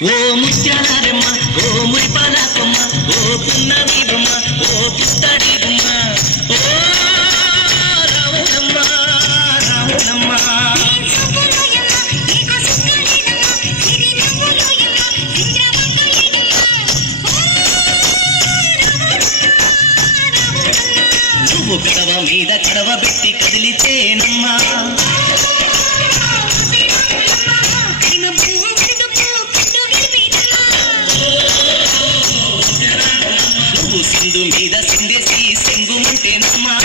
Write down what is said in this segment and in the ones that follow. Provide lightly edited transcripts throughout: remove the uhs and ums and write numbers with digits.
ఓ ముత్యాలమ్మ ఓ మురిపాలమ్మ ఓ పున్నమి బొమ్మ ఓ పుస్తడి బొమ్మ ఓ రాములమ్మ రాములమ్మ నువ్వు కడవ మీద కడవ పెట్టి కదిలితేనమ్మా నువ్వు సింధు మీద సిందేసి సింగుమంటేనమ్మా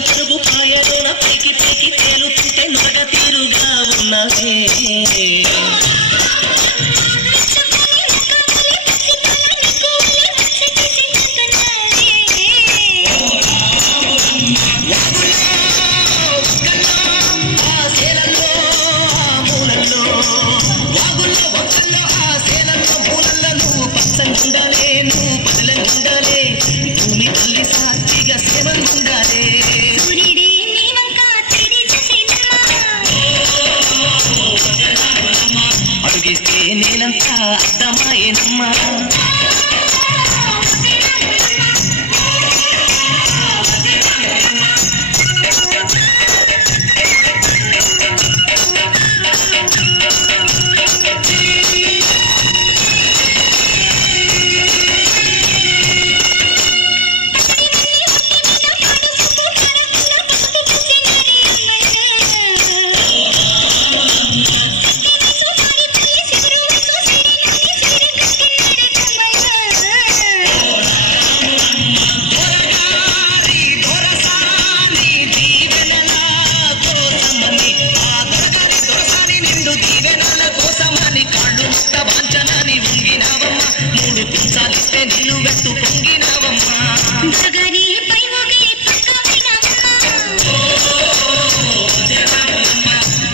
పరుగు పాయలోన పైకి పైకి తేలుతుంటే నొరగ తీరుగా ఉన్నదే నువ్వు పచ్చంగుండాలే నువ్వు పదలంగుండాలే భూమి తల్లి సాక్షిగా సేవంగుండాలే అడుగిస్తే నేనంతా అర్థమాయేనమ్మా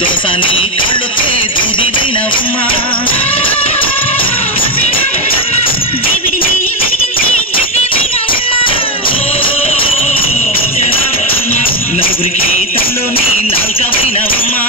దొరసాని కాళ్ళొచ్చే దూదిదైనవమ్మా నలుగురికి తల్లోని నాల్కవైనవమ్మా